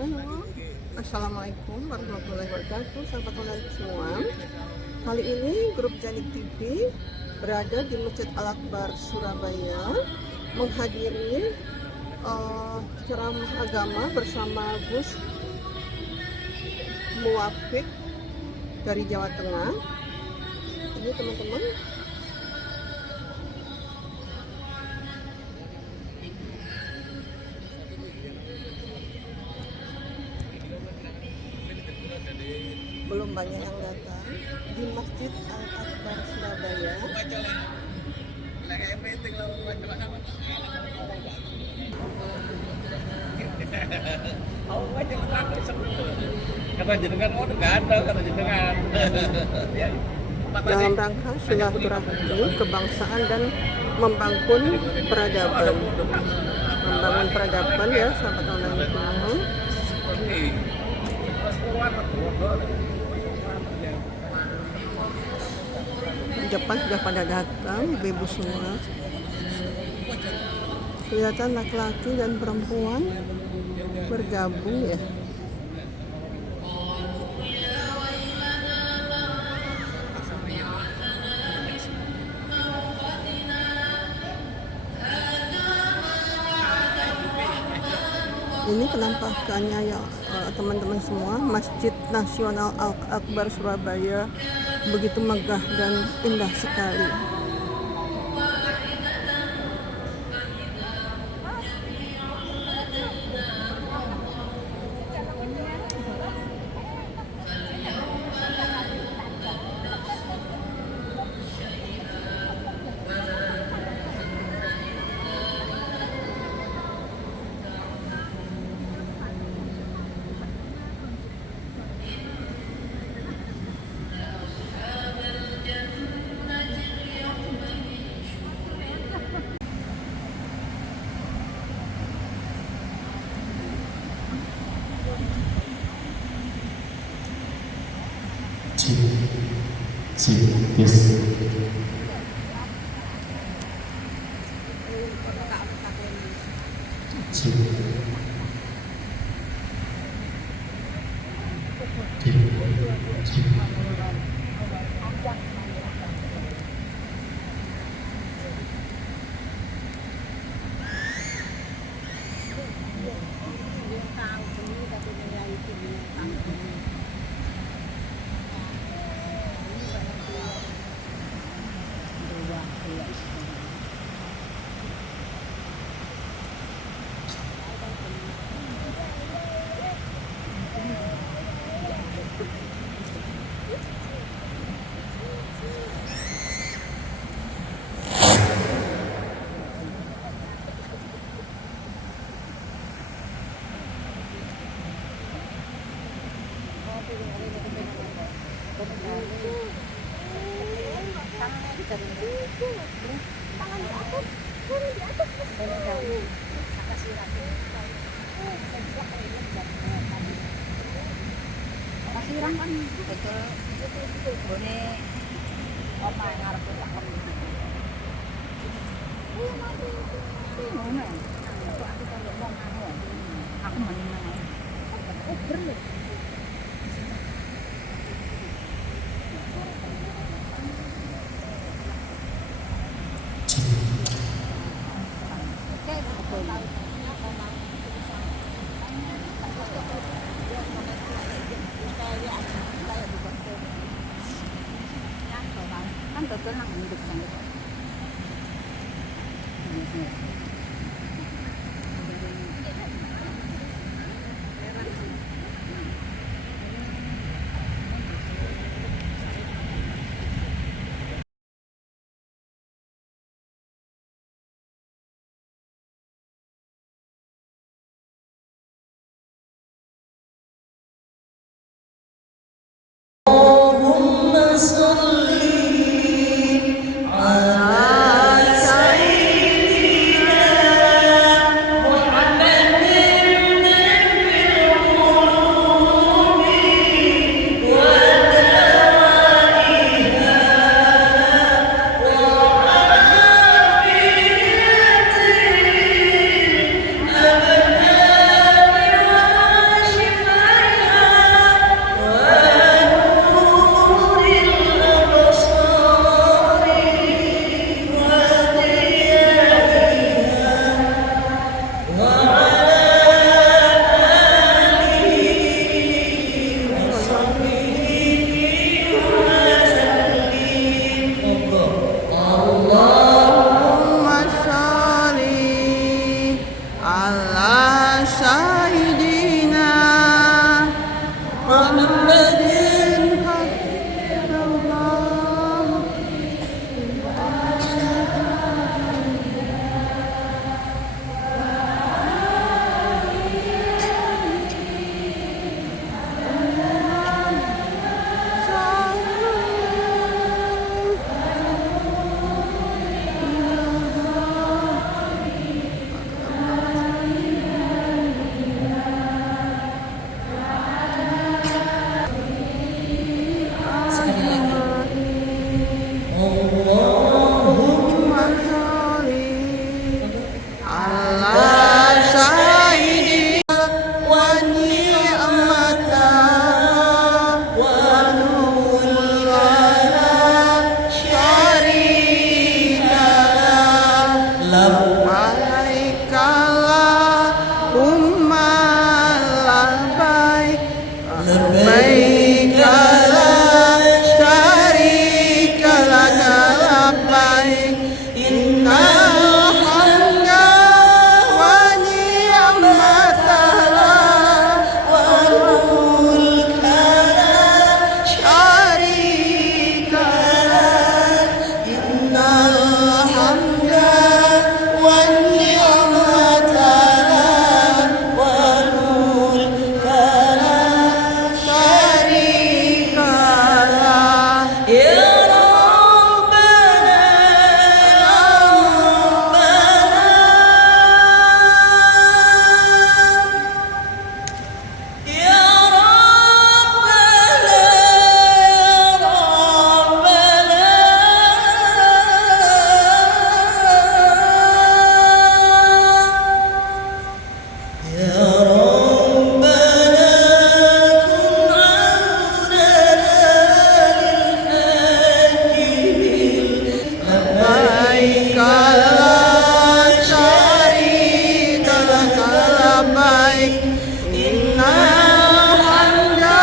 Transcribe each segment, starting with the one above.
Halo, Assalamualaikum warahmatullahi wabarakatuh, sahabat online semua. Kali ini grup Janik TV berada di Masjid Al-Akbar Surabaya menghadiri ceramah agama bersama Gus Muwaffiq dari Jawa Tengah. Ini teman-teman, belum banyak yang datang di Masjid Al-Akbar Surabaya. Dalam rangka silaturahmi kebangsaan dan membangun peradaban, ya sahabat online semua. Jepang sudah pada datang, ibu semua. Kelihatan laki-laki dan perempuan bergabung ya. Ini penampakannya ya teman-teman semua. Masjid Nasional Al-Akbar Surabaya begitu megah dan indah sekali. Kasiran kan betul boleh apa yang harus dilakukan aku menang kan betul nang hidup kan. Labbaik la syarika lak labbaik innal hamda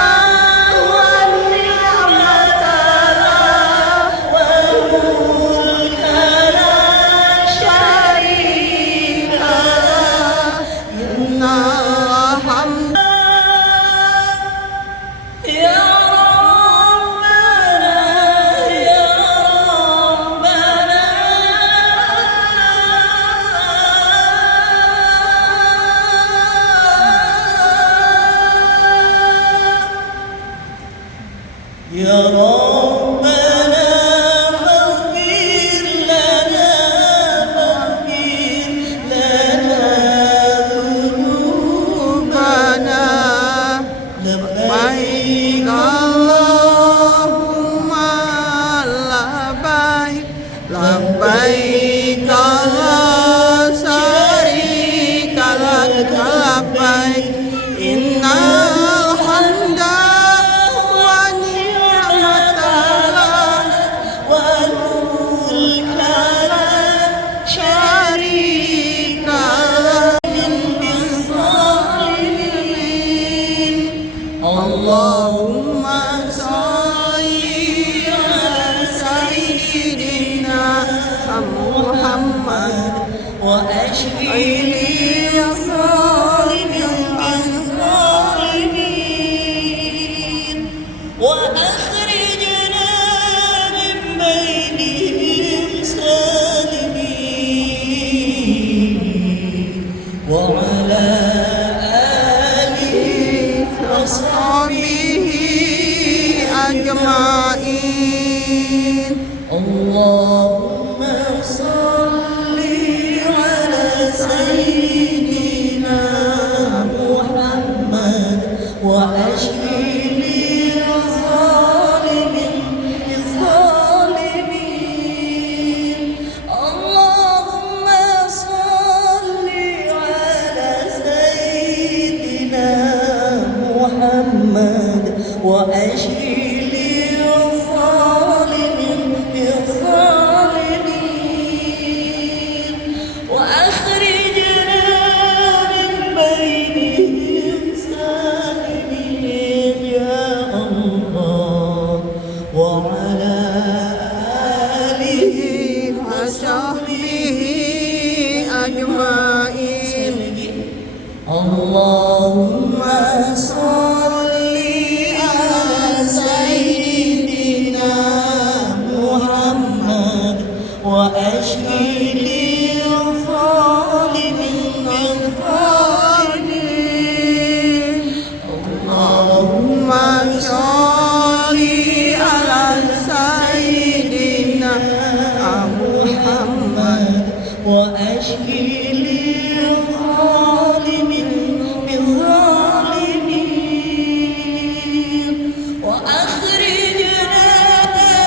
wan ni'mata lak wal mulka la syarika lak innal hamda ya يا ربنا فاغفر لنا ذنوبنا لبيك اللهم لبيك لبيك لا شريك لك لبيك إن الحمد Allahumma salli ala sayyidina Muhammad wa ashfini الظالمين وأخرجنا من بينهم سالمين وعلى آله وصحبه أجمعين اللهم صل على سيدنا محمد وأشفي الظالمين اللهم صل على سيدنا محمد وأشفي الظالمين وأخرجنا من بينهم سالمين يا الله وعلى آله وصحبه أجمعين اللهم صل على سيدنا محمد وأشفي الظالمين اللهم صل على سيدنا محمد وأشفي الظالمين وأخرجنا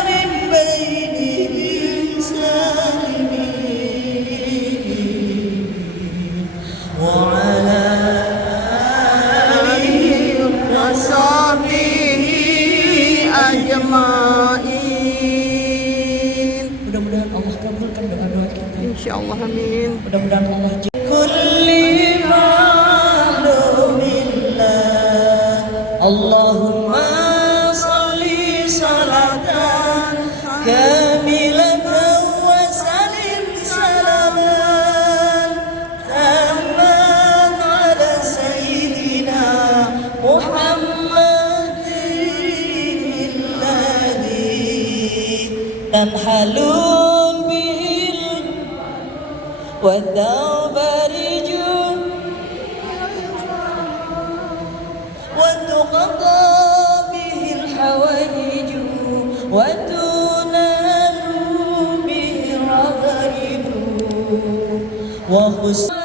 من بينهم سالمين وعلى آله وصحبه أجمعين. Mudah-mudahan Allah kabulkan doa-doa kita. Insyaallah amin. Mudah-mudahan Allah kulli ma'lumillah Allahumma salli salatan kamilatan wa salim salaman tamman ala sayyidina Muhammadin alladhi tanhalul bil والثوب رجل وتقضى به الحوائج وتنال به الرغائب وحسن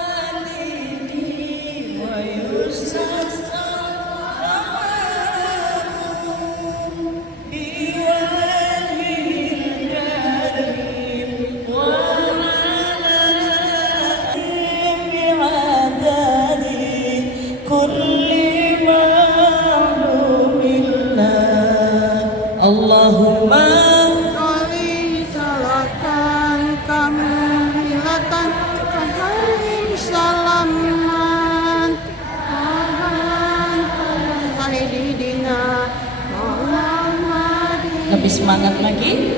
semangat lagi.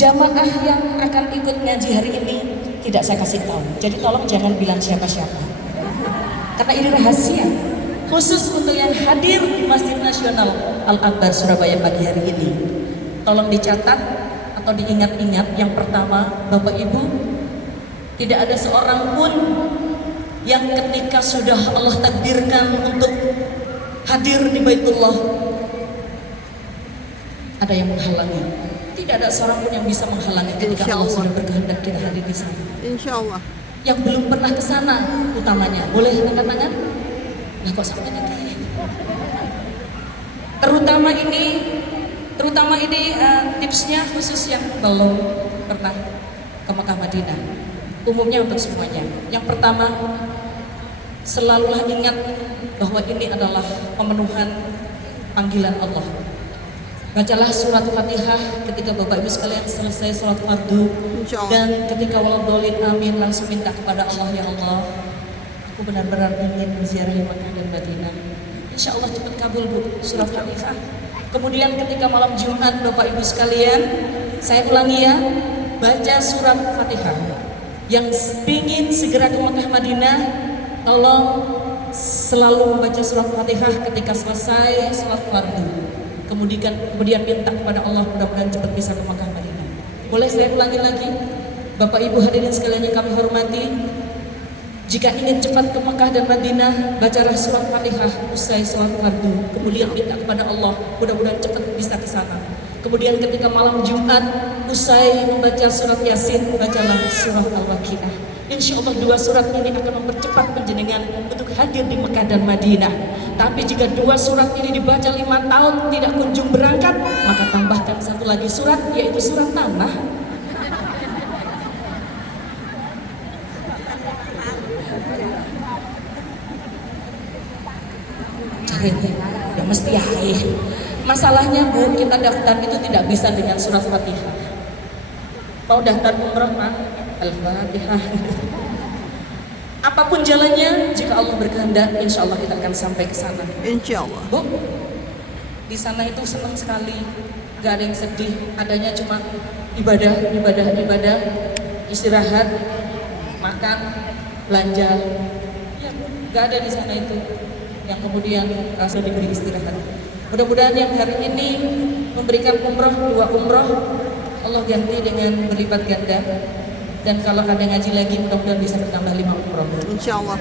Jamaah yang akan ikut ngaji hari ini tidak saya kasih tahu. Jadi tolong jangan bilang siapa-siapa. Karena ini rahasia. Khusus untuk yang hadir di Masjid Nasional Al-Akbar Surabaya pagi hari ini. Tolong dicatat atau diingat-ingat. Yang pertama, Bapak Ibu, tidak ada seorang pun yang ketika sudah Allah takdirkan untuk hadir di Baitullah ada yang menghalangi. Tidak ada seorang pun yang bisa menghalangi ketika Allah sudah berkehendak kita hadir di sana. Insya Allah. Yang belum pernah ke sana, utamanya, boleh angkat tangan? Nah, kok sampai nanti? Terutama ini tipsnya khusus yang belum pernah ke Mekah Madinah. Umumnya untuk semuanya. Yang pertama, selalulah ingat bahwa ini adalah pemenuhan panggilan Allah. Bacalah surat Fatihah ketika Bapak Ibu sekalian selesai sholat fardu, dan ketika waladhdallin amin langsung minta kepada Allah, ya Allah, aku benar-benar ingin menziarahi Makkah dan Madinah. Insya Allah cepat kabul Bu, surat Fatihah. Kemudian ketika malam Jumat Bapak Ibu sekalian, saya ulangi ya, baca surat Fatihah. Yang ingin segera ke Makkah Madinah, tolong selalu membaca surat Fatihah ketika selesai sholat fardu. Kemudian minta kepada Allah mudah-mudahan cepat bisa ke Makkah Madinah. Boleh saya ulangi lagi? Bapak Ibu hadirin sekalian yang kami hormati, jika ingin cepat ke Makkah dan Madinah, bacalah surat Fatihah usai sholat fardu. Kemudian minta kepada Allah mudah-mudahan cepat bisa ke sana. Kemudian ketika malam Jumat usai membaca surat Yasin, bacalah surah Al-Waqiah. Insya Allah dua surat ini akan mempercepat penjenengan untuk hadir di Mekah dan Madinah. Tapi jika dua surat ini dibaca 5 tahun tidak kunjung berangkat, maka tambahkan satu lagi surat, yaitu surat tanah. Ya mesti ya. Masalahnya Bu, kita daftar itu tidak bisa dengan surat Fatihah. Mau daftar umrah Pak, Al-Fatihah. Apapun jalannya, jika Allah berkehendak, insya Allah kita akan sampai ke sana. Insya Allah. Bu, di sana itu senang sekali, gak ada yang sedih, adanya cuma ibadah, istirahat, makan, belanja. Ya, gak ada di sana itu yang kemudian rasa diberi istirahat. Mudah-mudahan yang hari ini memberikan umroh, 2 umroh, Allah ganti dengan berlipat ganda. Dan kalau ada ngaji lagi, mudah-mudahan bisa bertambah 5 umroh. Insya Allah.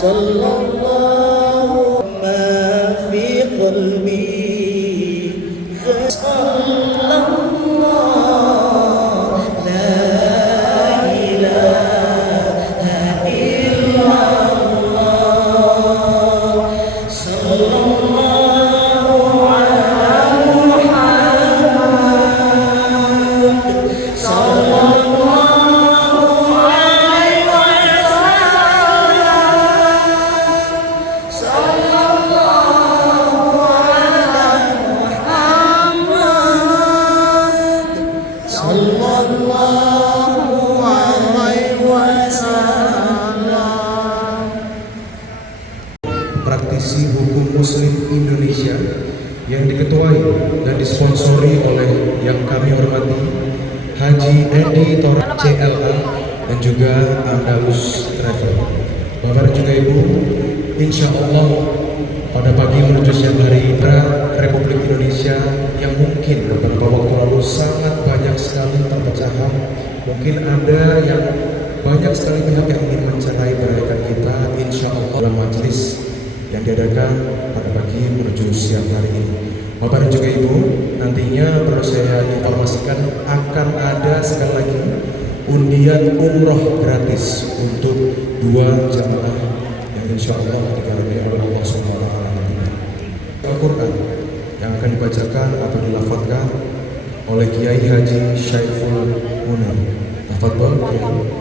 sallallahu ma fi qalbi praktisi hukum Muslim Indonesia yang diketuai dan disponsori oleh yang kami hormati Haji Edi Torak CLA dan juga Andalus Travel. Bapak dan juga Ibu, insya Allah pada pagi menuju siang hari Republik Indonesia yang mungkin beberapa waktu lalu sangat banyak sekali perpecahan, mungkin ada yang banyak sekali pihak yang ingin mencerai beraikan kita. Insya Allah dalam majelis yang diadakan pada pagi menuju siang hari ini, Bapak dan juga Ibu, nantinya perlu saya informasikan akan ada sekali lagi undian umroh gratis untuk 2 jemaah yang insya Allah dikaruniai oleh Allah SWT nantinya. Al-Quran yang akan dibacakan atau dilafadzkan oleh Kiai Haji Syaiful Munir. Tafadhol Kiai.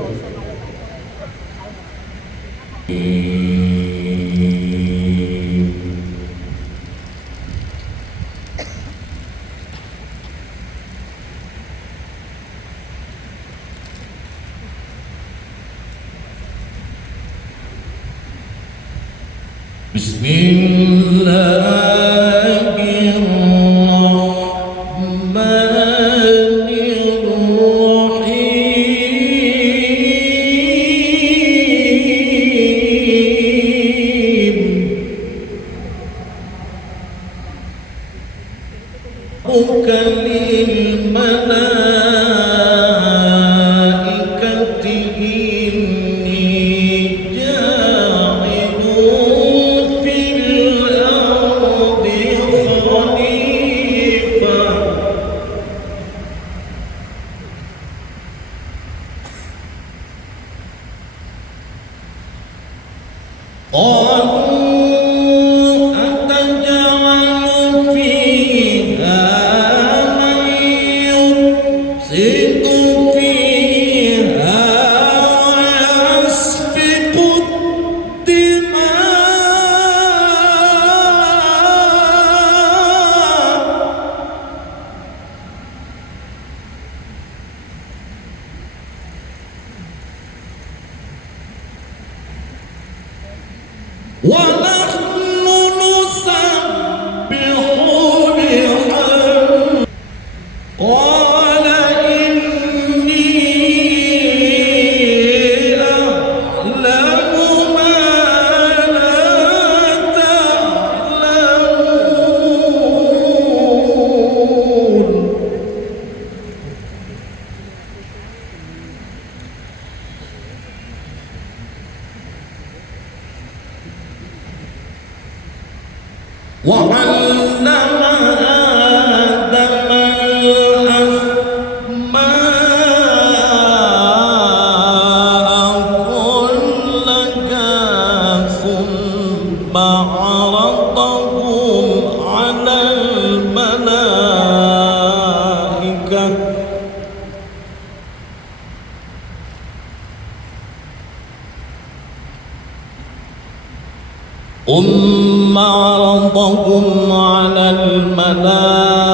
عرضهم على الملائكة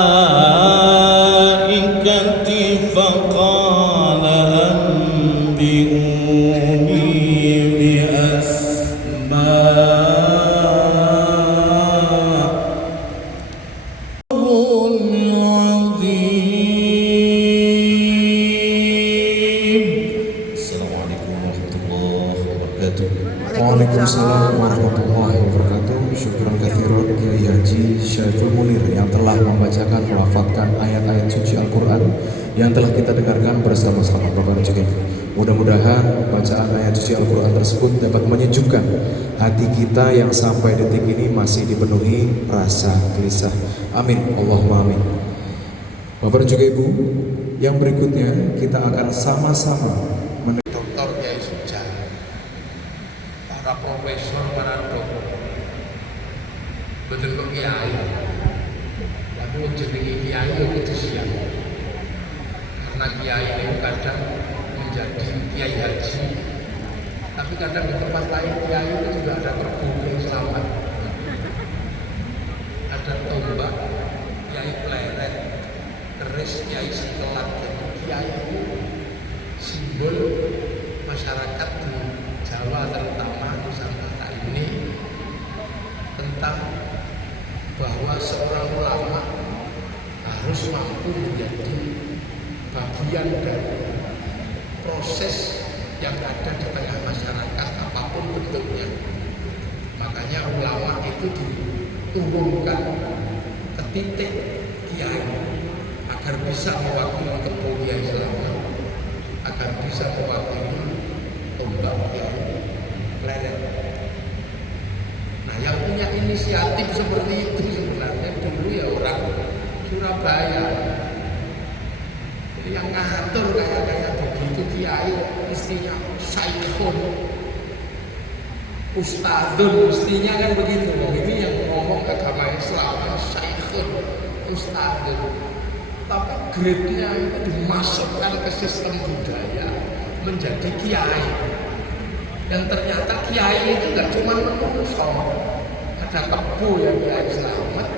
فقال أنبئوني بأسماء عظيم. السلام عليكم ورحمة الله وبركاته. Waalaikumsalam warahmatullahi wabarakatuh. Syukuran katsiran Kiai Haji Syaiful Munir yang telah membacakan melafadzkan ayat-ayat suci Al-Quran yang telah kita dengarkan bersama-sama Bapak dan juga Ibu. Mudah-mudahan bacaan ayat suci Al-Quran tersebut dapat menyejukkan hati kita yang sampai detik ini masih dipenuhi rasa gelisah. Amin, Allahumma amin. Bapak dan juga Ibu, yang berikutnya kita akan sama-sama Dokter Kiai Suja, para profesor, para dokter, betul kok kiai, tapi wong jenenge kiai yo kudu siap, karena kiai ini kadang menjadi kiai haji, tapi kadang di tempat lain kiai itu juga ada kebun selamat, ada tombak, kiai pleret, keris, kiai sekelat, jadi kiai itu simbol masyarakat di Jawa terutama Nusantara ini tentang bahwa seorang ulama harus mampu menjadi bagian dari proses yang ada di tengah masyarakat apapun bentuknya. Makanya ulama itu diturunkan ke titik kiai agar bisa mewakili kemuliaan Islam, agar bisa mewakili tombak kiai pleret. Nah, yang punya inisiatif seperti itu sebenarnya dulu ya orang Surabaya. Yang ngatur kayak begitu kiai mestinya saikhun, ustadzun, mestinya kan begitu. Ini yang ngomong agama Islam saikhun, ustadzun. Tapi grade-nya itu dimasukkan ke sistem budaya menjadi kiai. Yang ternyata kiai itu nggak cuma menungso, ada kebu yang kiai selamat,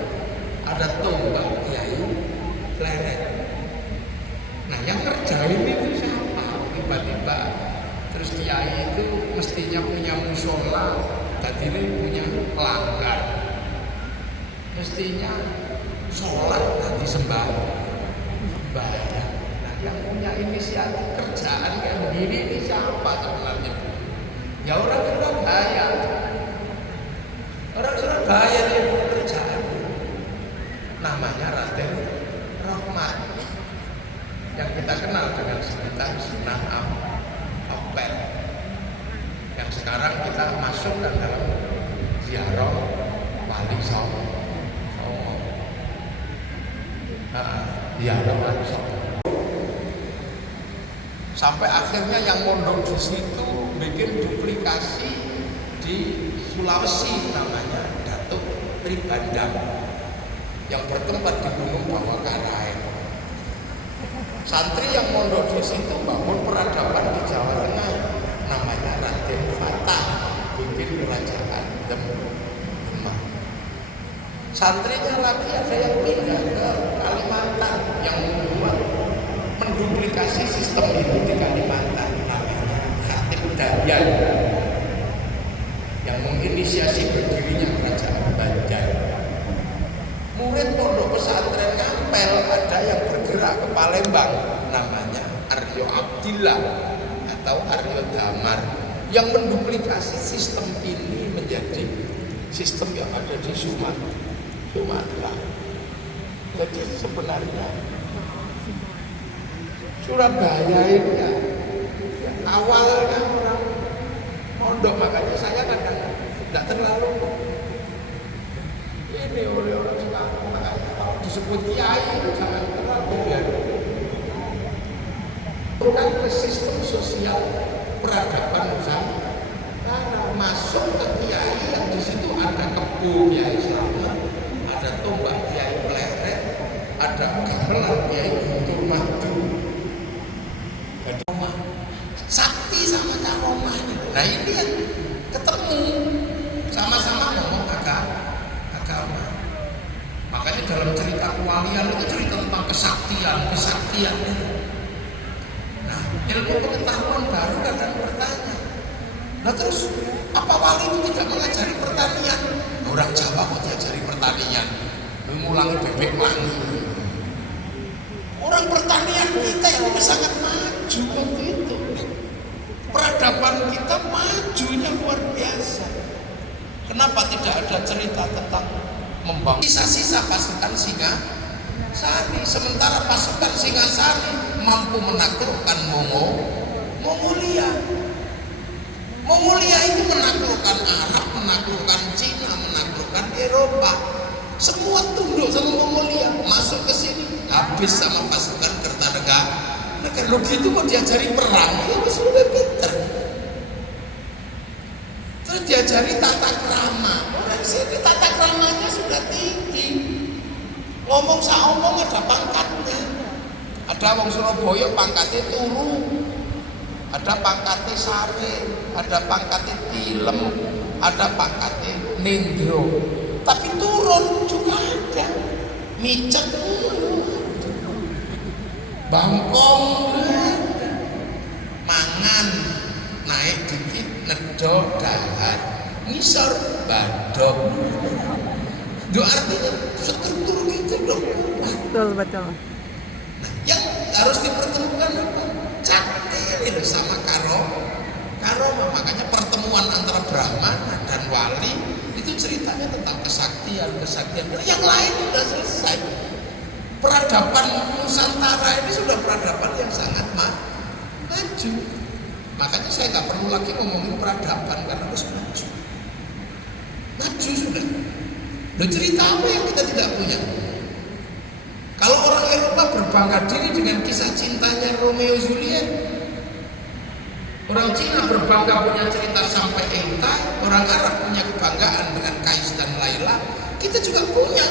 ada tombak kiai pleret. Nah, yang ngerjain itu siapa? Tiba-tiba terus kiai itu mestinya punya musola, tadinya punya pelanggar, mestinya sholat nanti sembahyang. Nah, yang punya inisiatif kerjaan kayak begini ini siapa sebenarnya? Ya orang Surabaya. Orang Surabaya yang punya kerjaan. Namanya Raden Rahmat, yang kita kenal dengan sebutan Sunan Ampel, yang sekarang kita masukkan dalam ziarah Wali Songo. Ziarah Wali Songo. Sampai akhirnya yang mondok di situ bikin duplikasi di Sulawesi, namanya Datuk Tribandang, yang bertempat di Gunung Bawah Karaeng. Santri yang mondok di situ bangun peradaban di Jawa Tengah, namanya Raden Fatah, bikin kerajaan Demak. Santrinya lagi ada yang pindah ke Kalimantan, yang membuat menduplikasi sistem itu di Kalimantan, namanya Khatib Dayan, yang menginisiasi berdirinya kerajaan Banjar. Murid pondok pesantren Ngampel ada yang bergerak ke Palembang, namanya Aryo Abdillah atau Aryo Damar, yang menduplikasi sistem ini menjadi sistem yang ada di Sumatera. Jadi sebenarnya Surabaya ini ya, awalnya orang mondok, makanya saya kadang tidak terlalu ini oleh orang sekarang. Makanya kalau disebut kiai itu jangan terlalu biar bukan ke sistem sosial peradaban Nusantara, masuk ke kiai yang di situ ada kebu kiai selamat, ada tombak kiai pleret, ada gamelan kiai guntur madu, karomah sakti sama karomah. Nah, ini yang ketemu sama-sama ngomong agama. Makanya dalam cerita kewalian itu cerita tentang kesaktian itu. Nah, ilmu pengetahuan baru kadang bertanya, nah terus apa wali itu tidak mengajari pertanian? Orang Jawa kok diajari pertanian, mengulangi bebek wangi. Orang pertanian kita itu sangat maju waktu itu. Peradaban kita majunya luar biasa. Kenapa tidak ada cerita tentang membangun sisa-sisa pasukan Singasari, sementara pasukan Singasari mampu menaklukkan Mongolia. Mongolia itu menaklukkan Arab, menaklukkan Cina, menaklukkan Eropa. Semua tunduk sama Mongolia. Masuk ke sini habis sama pasukan Kertanegara. Kalau gitu kok diajari perang, ya masih udah pinter. Terus diajari tata krama. Orang sini tata kramanya sudah tinggi. Ngomong saomong ada pangkatnya. Ada wong Surabaya pangkatnya turu, ada pangkatnya sare, ada pangkatnya tilem, ada pangkatnya nindro. Tapi turun juga ada. Micet, bangkong, mangan, naik dikit, nedo, dahar, ngisor, badok. Itu artinya struktur gitu dong. Betul. Nah, yang harus dipertemukan apa? Cakti itu sama karoma. Makanya pertemuan antara Brahmana dan Wali itu ceritanya tentang kesaktian. Yang lain sudah selesai. Peradaban Nusantara ini sudah peradaban yang sangat maju. Makanya saya nggak perlu lagi ngomongin peradaban karena harus maju. Maju sudah. Loh, cerita apa yang kita tidak punya? Kalau orang Eropa berbangga diri dengan kisah cintanya Romeo Juliet, orang Cina berbangga punya cerita sampai Entai, orang Arab punya kebanggaan dengan Kais dan Laila, kita juga punya.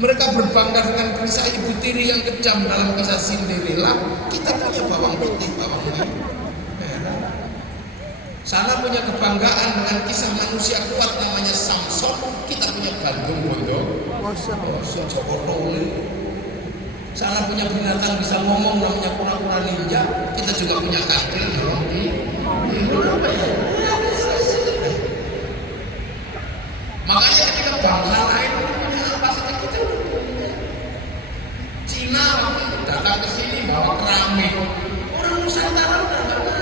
Mereka berbangga dengan kisah ibu tiri yang kejam dalam kisah Cinderella, kita punya bawang putih, bawang merah. Sana punya kebanggaan dengan kisah manusia kuat namanya Samson, kita punya Bandung Bondo, Jokowi. Sana punya binatang bisa ngomong namanya kura-kura ninja, kita juga punya katil di makanya ketika bangsa lain punya apa saja kita punya. Cina waktu itu datang ke sini bawa keramik, orang Nusantara udah nggak mau.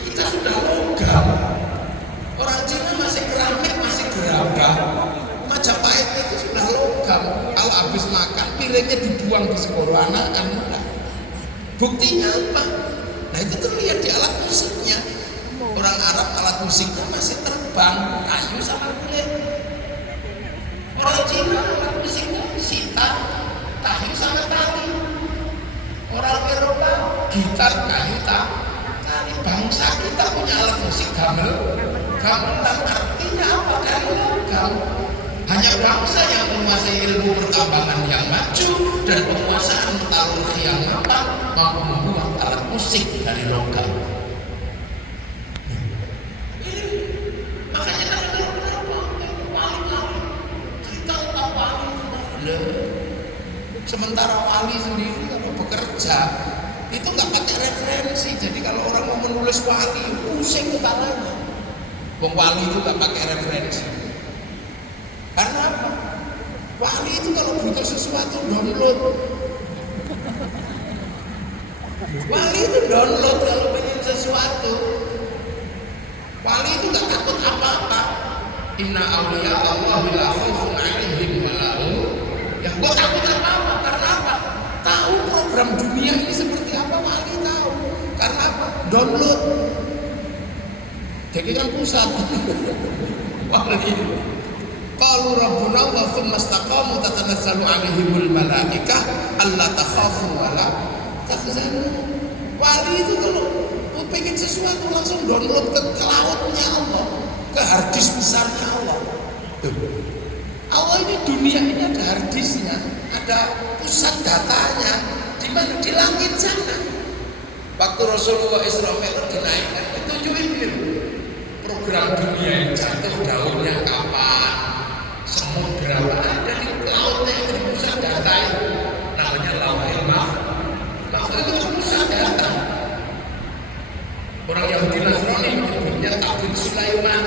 Kita sudah logam. Orang Cina masih keramik, masih gerabah. Majapahit itu sudah logam. Kalau habis makan piringnya dibuang di sekolah anak. Buktinya apa? Nah itu terlihat di alat musiknya. Orang Arab alat musiknya masih terbang, kayu sama kulit. Orang Cina alat musiknya sitar, kayu sama tali. Orang Eropa gitar, kayu, tali. Bangsa kita punya alat musik gamelan, artinya apa? Gamelan. Hanya bangsa yang menguasai ilmu pertambangan yang maju dan penguasaan metalurgi yang mapan mampu membuat alat musik dari logam. Makanya kalau cerita tentang wali, sementara wali sendiri kalau bekerja itu nggak pakai referensi. Jadi kalau orang mau menulis wali pusing kepalanya. Wong wali itu nggak pakai referensi. Karena apa? Wali itu kalau butuh sesuatu download. Wali itu download kalau ingin sesuatu. Wali itu nggak takut apa-apa. Inna awliya Allahi la khaufun 'alaihim wa la hum. Ya gua takut apa-apa. Karena apa? Tahu program dunia ini seperti apa, wali tahu. Karena apa? Download. Jadi kan pusat. Wali. Qalu rabbuna wa thumma istaqamu tatanazzalu 'alaihimul malaikah alla takhafu wa la tahzanu. Wali itu kalau mau pengen sesuatu langsung download ke cloud-nya Allah, ke hard disk besarnya Allah. Tuh. Allah ini dunia ini ada hard disknya, ada pusat datanya di mana? Di langit sana. Waktu Rasulullah Isra Mi'raj dinaikkan, ditunjukin gitu. Program dunia yang jatuh daunnya kapan, semut berapa ada di cloud-nya, di pusat data itu. Namanya Lauhul Mahfuz. Itu pusat data. Orang Yahudi Nasrani menyebutnya Tabut Sulaiman.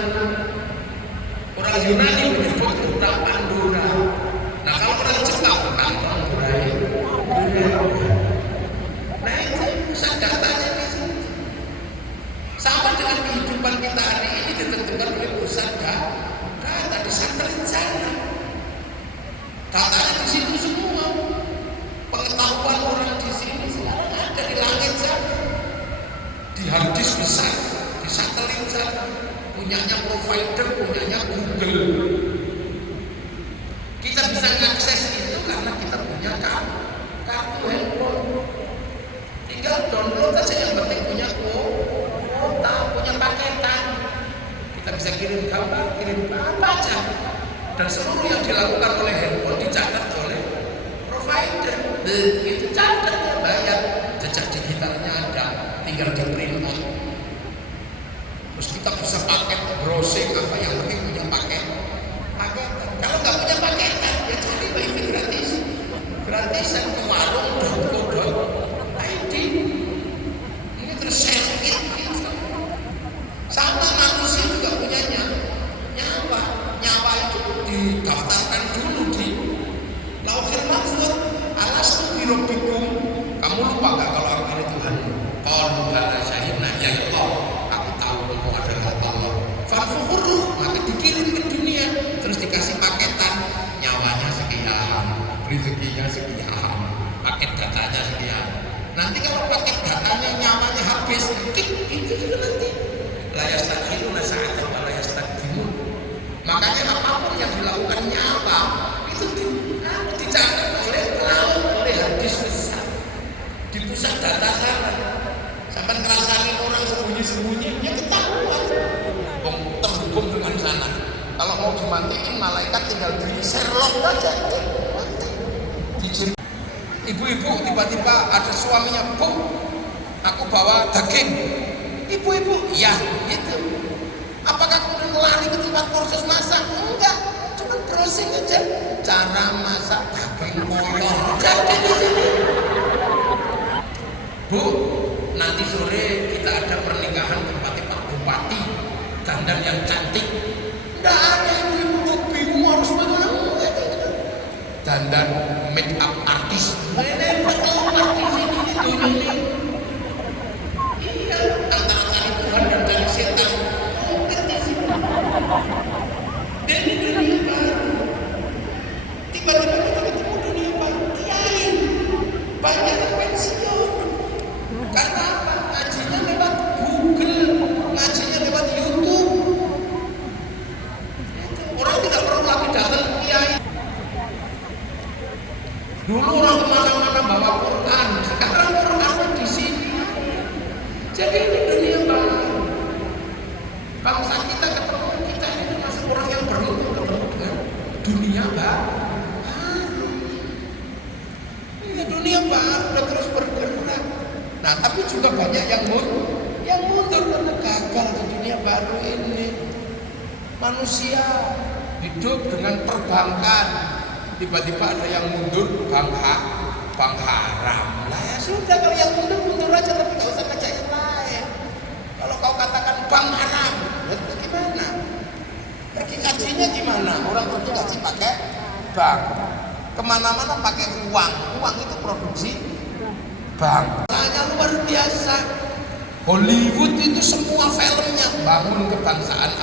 Orang Yunani menyebut Kota Pandora. Nah kalau orang Jepang Pandora. Nah itu pusat datanya di situ. Sama dengan kehidupan kita hari ini ditentukan oleh pusat data di satelit sana. Datanya di situ semua. harddisk besar, di satelit sana, punyanya provider, punyanya Google. Kita bisa mengakses itu karena kita punya kartu handphone. Tinggal download aja, yang penting punya kuota, punya paketan. Kita bisa kirim gambar, kirim apa aja. Dan seluruh yang dilakukan oleh handphone dicatat oleh provider. Itu catatnya, bayar, jejak digitalnya ada, tinggal di print out. Terus kita bisa paket browsing apa, yang penting punya paketan. Kalau nggak punya paketan, ya cari wifi gratisan ke warung.co.id. Ini terus share it. Sama manusia juga punyanya nyawa itu didaftarkan dulu di Lauhil Mahfuz. Alastu birabbikum, kamu lupa nggak kalau aku ini Tuhan? Qalu bala syahidna, ya Allah, aku tahu engkau adalah Allah. Fanfukhuru, maka dikirim ke dunia, terus dikasih paketan, nyawanya sekian, rezekinya sekian, paket datanya sekian. Nanti kalau paket datanya nyawanya habis, itu juga nanti la yastakhiruna sa'atan wa la yastaqdimun. Makanya apapun yang dilakukan nyawa itu dicatat oleh cloud, oleh harddisk besar di pusat data sana. Sampai ngerasain orang sembunyi-sembunyi, ya ketahuan. Terhubung dengan sana. Kalau mau dimatiin, malaikat tinggal di Sherlock aja. Ibu-ibu tiba-tiba ada suaminya, Bu, aku bawa daging. Ibu-ibu, ya gitu. Apakah kemudian lari ke tempat proses masak? Enggak, cuma browsing aja cara masak daging koyor. Jadi di sini, Bu, nanti sore kita ada pernikahan tempatnya Pak Bupati, dandan yang cantik. Enggak ada ibu-ibu bingung harus bagaimana. Dandan make up artis. Ini artis ini. Iya, antara cari Tuhan dan cari setan. Dan ini dunia baru. Tiba-tiba kita ketemu dunia baru. Kiai banyak yang pensiun. Karena apa? Ngajinya lewat Google, ngajinya lewat YouTube. Orang tidak perlu lagi datang ke kiai. Dulu orang kemana-mana bawa Quran, sekarang Qurannya di sini. Jadi ini dunia baru. Bangsa kita ketemu, kita ini masih orang yang beruntung ketemu dengan dunia baru. Ini dunia baru udah terus bergerak. Nah, tapi juga banyak yang mundur karena gagal di dunia baru ini. Manusia hidup dengan perbankan, tiba-tiba ada yang mundur bank haram. Lah ya sudah, kalau yang mundur aja, tapi nggak usah ngajak yang lain. Kalau kau katakan bank haram, terus gimana? Lagi ngajinya gimana? Orang pergi ngaji pakai bank, kemana-mana pakai uang itu produksi bank. Hanya luar biasa. Hollywood itu semua filmnya bangun kebangsaan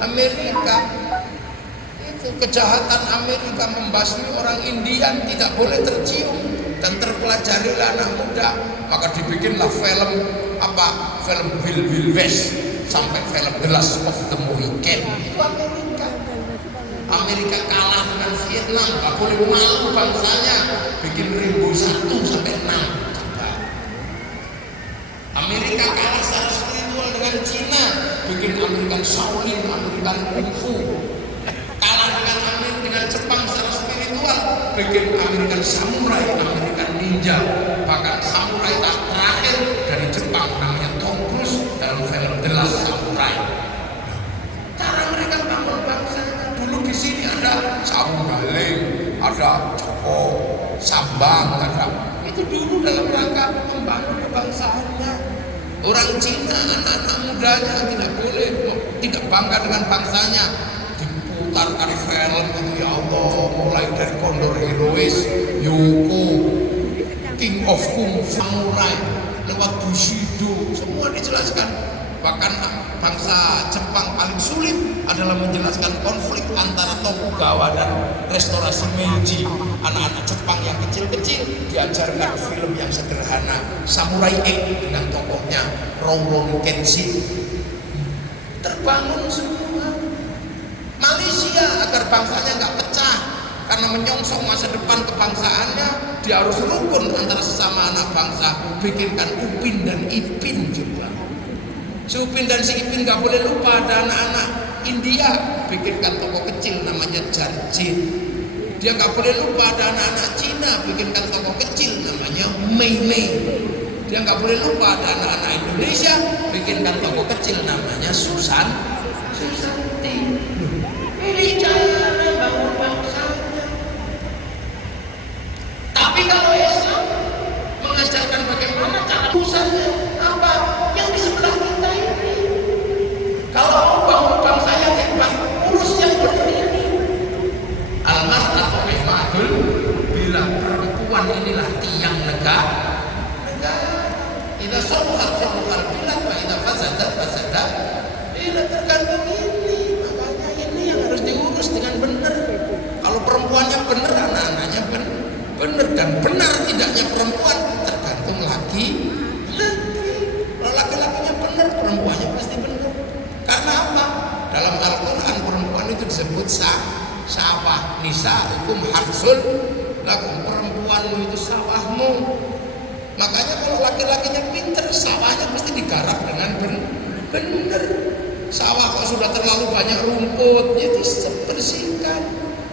Amerika. Itu kejahatan Amerika membasmi orang Indian tidak boleh tercium dan terpelajari oleh anak muda. Maka dibikinlah film Wild West sampai film The Last of the Mohicans. Itu Amerika kalah dengan Vietnam, gak boleh malu bangsanya, bikin Rimbo 1 sampai 6. Amerika kalah secara spiritual dengan Cina, bikin American Shaolin, American Kung Fu. Kalah dengan Jepang secara spiritual, bikin American Samurai, American Ninja. Bahkan samurai terakhir dari Jepang namanya Tom Cruise dalam film The Last Samurai. Cara mereka bangun bangsanya. Dulu di sini ada Saung Galing, ada Joko, Sambang, ada. Itu dulu dalam rangka membangun kebangsaannya. Orang Cina, anak-anak mudanya tidak boleh, tidak bangga dengan bangsanya. Diputarkan film itu, ya Allah, mulai dari Condor Heroes, Yoko, King of Kung Fu, Samurai, lewat Bushido, semua dijelaskan. Bahkan bangsa Jepang paling sulit adalah menjelaskan konflik antara Tokugawa dan restorasi Meiji. Anak-anak Jepang yang kecil-kecil diajarkan film yang sederhana, Samurai 8 dengan tokohnya Rurouni Kenshin. Terbangun semua. Malaysia agar bangsanya nggak pecah karena menyongsong masa depan kebangsaannya, dia harus rukun antara sesama anak bangsa. Bikinkan Upin dan Ipin juga. Si Upin dan si Ipin gak boleh lupa ada anak-anak India. Bikinkan tokoh kecil namanya Jarjit. Dia gak boleh lupa ada anak-anak Cina. Bikinkan tokoh kecil namanya Mei Mei. Dia gak boleh lupa ada anak-anak Indonesia. Bikinkan tokoh kecil namanya Susanti. Ini cara bangun bangsanya. Tapi kalau Islam mengajarkan bagaimana cara pusatnya apa yang di sebelah kita ini. Kalau mau bangun bangsa yang hebat, urus yang berdiri. Al-mar'atu ihmadul bila perempuan inilah tiang negara. Idza saluhat saluhal bilad wa idza fasadat fasadat. Ini tergantung ini. Makanya ini yang harus diurus dengan benar. Kalau perempuannya benar, anak-anaknya benar, dan benar tidaknya perempuan tergantung laki. Kalau laki-lakinya benar, perempuannya pasti benar. Karena apa? Dalam Al-Quran perempuan itu disebut sawah. Nisa hukum harsul lakum, perempuanmu itu sawahmu. Makanya kalau laki-lakinya pinter, sawahnya pasti digarap dengan benar. Sawah kalau sudah terlalu banyak rumput, itu bersihkan.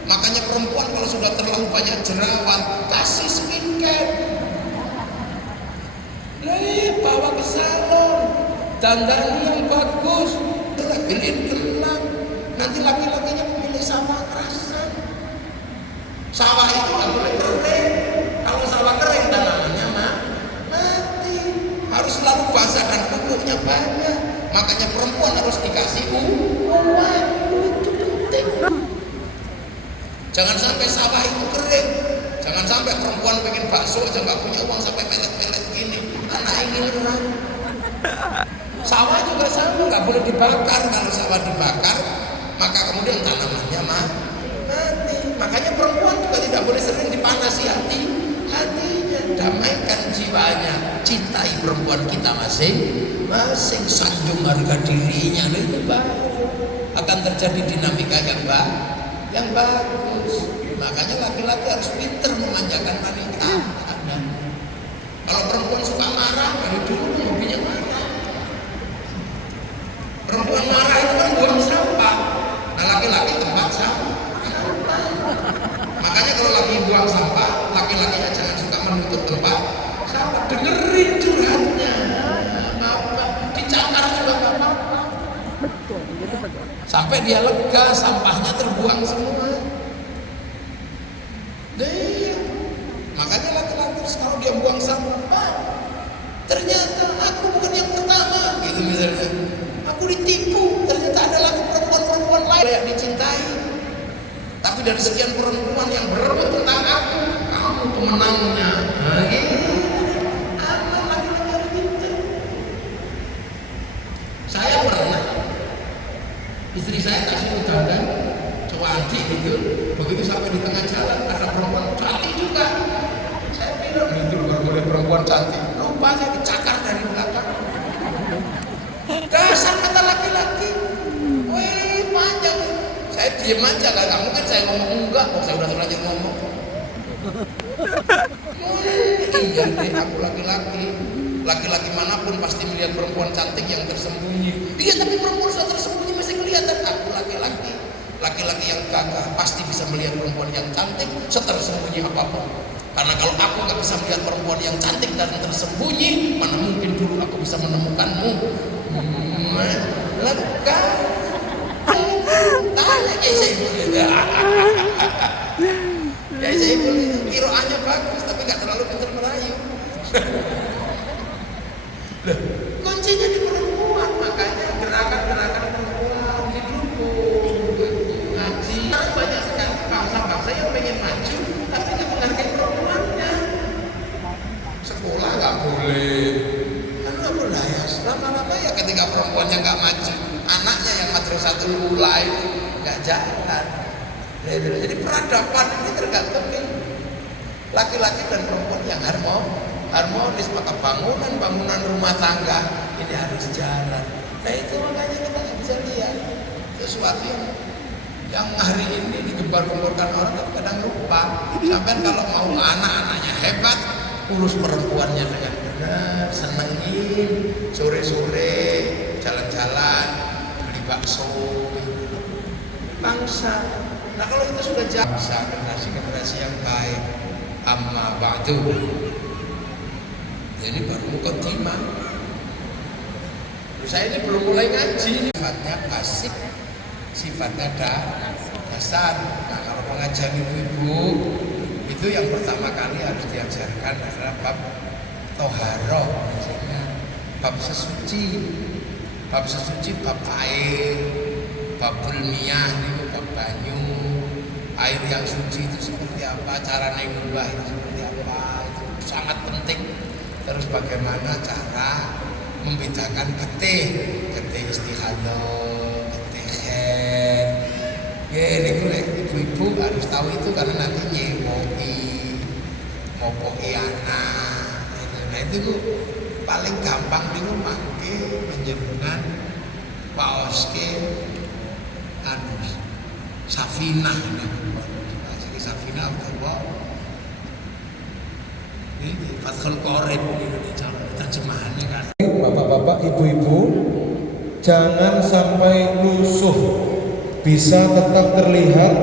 Makanya perempuan kalau sudah terlalu banyak jerawat, kasih skincare. Bawa ke salon, dandani yang bagus, beliin gelang. Nanti laki-lakinya memilih sawah kerasan. Sawah itu nggak boleh kering. Kalau sawah kering tanamannya mati. Harus selalu basah dan pupuknya banyak. Makanya perempuan harus dikasih uang. Itu penting. Jangan sampai sawah itu kering. Jangan sampai perempuan pengen bakso aja nggak punya uang sampai pelet-pelet gini. Anak ingin orang. Sawah juga sama, nggak boleh dibakar. Kalau sawah dibakar, maka kemudian tanamannya mati. Makanya perempuan juga tidak boleh sering dipanasi hatinya. Damaikan jiwanya. Cintai perempuan kita masing-masing. Sanjung harga dirinya. Itu baru akan terjadi dinamika yang bagus. Makanya laki-laki harus pintar memanjakan wanita. Kalau perempuan suka marah, dari dulu hobinya marah. Perempuan marah itu kan buang sampah. Nah laki-laki tempat sampah. Makanya kalau lagi buang sampah, laki-lakinya jangan suka menutup tempat sampah. Dengerin curhatnya. Dicakar juga gak apa-apa. Sampai dia lega, sampahnya terbuang semua. Iya. Makanya laki-laki kalau dia buang sampah, ternyata aku bukan yang pertama, gitu misalnya. Aku ditipu, ternyata ada lagi perempuan-perempuan lain yang dicintai. Tapi dari sekian perempuan yang berebut tentang aku, kamu pemenangnya. Nah, gitu. Anak laki-laki harus pintar. Saya pernah, istri saya kasih dandan cuanti gitu. Begitu sampai di tengah jalan ada perempuan cantik juga. Saya bilang itu bukan boleh perempuan cantik. Lupa saya dicakar dari belakang. Dasar kata laki-laki. Wih panjang. Saya diem aja, gak mungkin saya ngomong enggak. Oh saya udah terlanjur ngomong. Iya deh, aku laki-laki. Laki-laki manapun pasti melihat perempuan cantik yang tersembunyi. Iya tapi perempuan sudah tersembunyi masih kelihatan. Aku laki-laki. Laki-laki yang gagah pasti bisa melihat perempuan yang cantik setersembunyi apapun. Karena kalau aku nggak bisa melihat perempuan yang cantik dan tersembunyi, mana mungkin dulu aku bisa menemukanmu. Lega. Tanya Kiai Saiful. Kiai Saiful kiroahnya bagus tapi nggak terlalu pintar merayu. Kuncinya di perempuan, makanya gerakan-gerakan perempuan didukung, ngaji. Banyak sekali bangsa-bangsa yang pengen maju tapi nggak menghargai perempuannya. Sekolah nggak boleh. Kan nggak boleh ya. Lama-lama ya ketika perempuan Jamaatul Ula ini nggak jalan. Jadi peradaban ini tergantung nih laki-laki dan perempuan yang harmonis, maka bangunan rumah tangga ini harus jalan. Nah itu makanya kita nggak bisa lihat sesuatu yang hari ini digembar-gemborkan orang kadang lupa. Sampai kalau mau anak-anaknya hebat, urus perempuannya dengan benar, senengin, sore-sore jalan-jalan, beli bakso, bangsa. Nah kalau itu sudah bangsa, generasi yang baik, amma ba'du. Jadi baru mukaddimah. Saya ini belum mulai ngaji, sifatnya basic, sifatnya dasar. Nah kalau pengajian ibu-ibu itu yang pertama kali harus diajarkan adalah bab toharoh, bab sesuci, bab air, babul miyah ini bab banyu, air yang suci itu seperti apa, cara ngubah itu seperti apa, itu sangat penting. Terus bagaimana cara membedakan getih istihadah, getih khair. Ya ini ibu-ibu harus tahu itu karena nanti ngopoki anak. Nah itu paling gampang di rumah menjenengan paoske Safinah ini. Jadi Safinah apa? Ini Fathul Qorib ini cara terjemahannya kan. Bapak-bapak, ibu-ibu, jangan sampai lusuh. Bisa tetap terlihat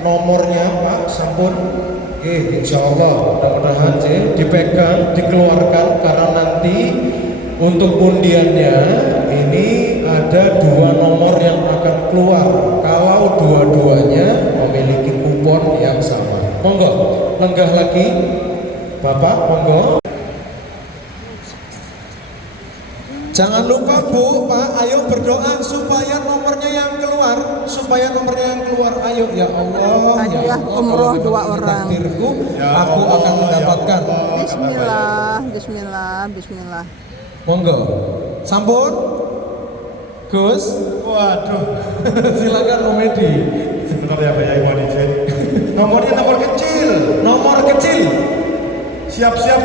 nomornya, Pak, sampun. Oke, insya Allah mudah-mudahan dipegang, dikeluarkan karena nanti untuk undiannya ini ada 2 nomor yang akan keluar. Kalau dua-duanya memiliki kupon yang sama. Monggo, lenggah lagi, Bapak, monggo. Jangan lupa Bu, Pak, ayo berdoa supaya nomornya yang keluar, Ayo ya Allah, Hadiah umroh 2 orang. Takdirku, aku akan mendapatkan. Bismillah. Monggo, sampun, Gus. Waduh, Silakan Om Edi. sebentar ya Pak Yai, mohon izin. Nomornya nomor kecil. Siap-siap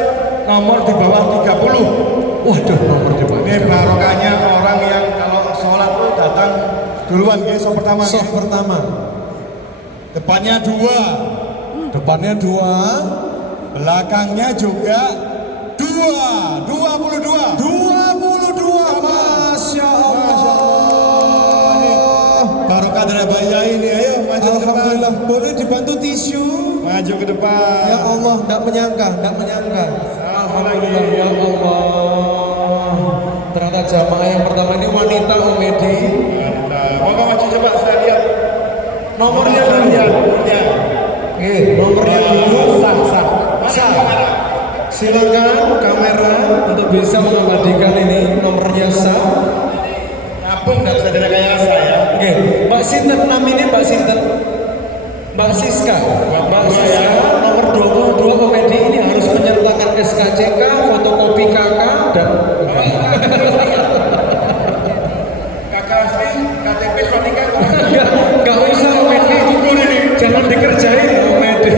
nomor di bawah 30. Waduh, nomor di bawah. Ini barokahnya orang yang kalau sholat tuh datang duluan, soft pertama. Soft pertama. Depannya 2. Depannya 2. Belakangnya juga 2. 22. 22. Masya Allah. Barokah dari Pak Yai ini, ayo maju ke depan. Alhamdulillah, boleh dibantu tisu? Maju ke depan. Ya Allah, tidak menyangka. Alhamdulillah, ya Allah. Ternyata jamaah yang pertama ini wanita, Om Edi. Monggo maju coba saya lihat. Nomornya dulu. Nomornya dulu. Sah. Silakan kamera untuk bisa mengabadikan ini nomornya sah. Ngapung nggak bisa direkayasa saya. Mbak Sinten, namanya Mbak Sinten. Mbak Siska nomor 22 Om Edi ini harus menyertakan SKCK, fotokopi KK dan Kakak asli, KTP Sonika. Enggak usah Om Edi, jangan dikerjain Om Edi.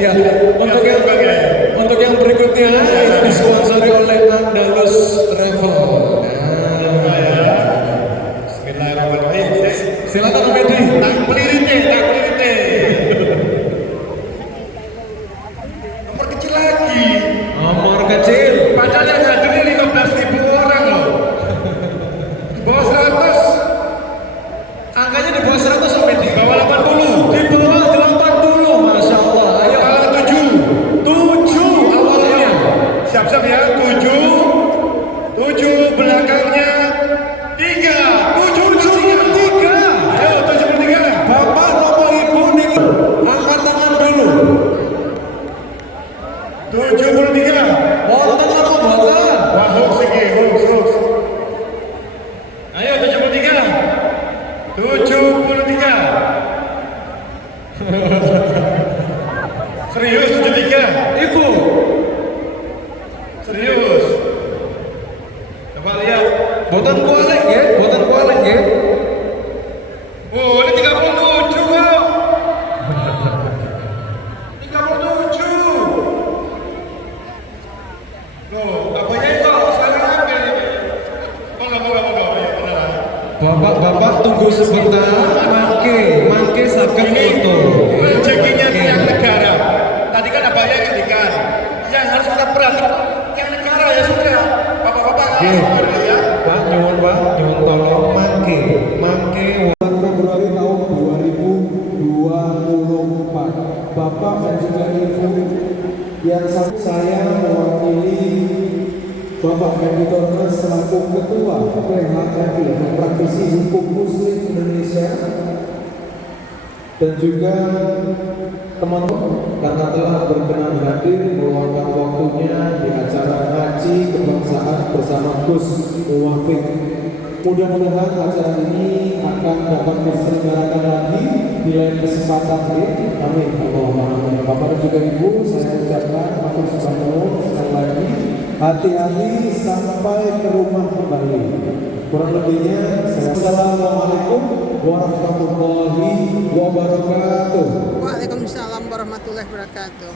Ya, untuk yang berikutnya ini disponsori oleh Andalus Travel. Bismillahirrahmanirrahim. Silakan Om Edi. Tak pelirite. Nomor kecil lagi. Nomor kecil. Padahal yang hadir ini 15.000 orang loh. Di bawah 100. Angkanya di bawah 100 Om Edi. Di bawah 80. Di bawah 80. Masya Allah. Ayo. Kepala 7 awalnya. Siap-siap ya. 7 belakangnya 3. 73. Ayo 73. Bapak nomor ibu nih. Angkat tangan dulu. 73. Wonten apa mboten? Wah, hoax iki, hoax. Ayo 73. 73. Serius. Coba lihat. Boten kualik ya, boten kualik ya. Oh, ini 37 kok. 37. Loh, apanya itu salah ambil ini? Moga. Ya, beneran. Bapak-bapak tunggu sebentar, mangke saged foto. Rezekinya tiang negara. Tadi kan abahnya ngendikan, yang harus ada peran tiang negara ya sudah. Bapak-bapak Oke. ya. Pak, nyuwun tolong mangke. Februari tahun 2024. Bapak dan juga Ibu yang saya mewakili Bapak Hendy Torres selaku Ketua PHMI Praktisi Hukum Muslim Indonesia dan juga teman-teman karena telah berkenan hadir meluangkan waktunya di acara ngaji kebangsaan bersama Gus Muwafiq. Mudah-mudahan acara ini akan dapat diselenggarakan lagi di lain kesempatan. Amin. Allahumma amin. Bapak dan juga Ibu, saya ucapkan matur suwun sekali lagi. Hati-hati sampai ke rumah kembali. Kurang lebihnya, Assalamualaikum warahmatullahi wabarakatuh. Waalaikumsalam warahmatullahi wabarakatuh.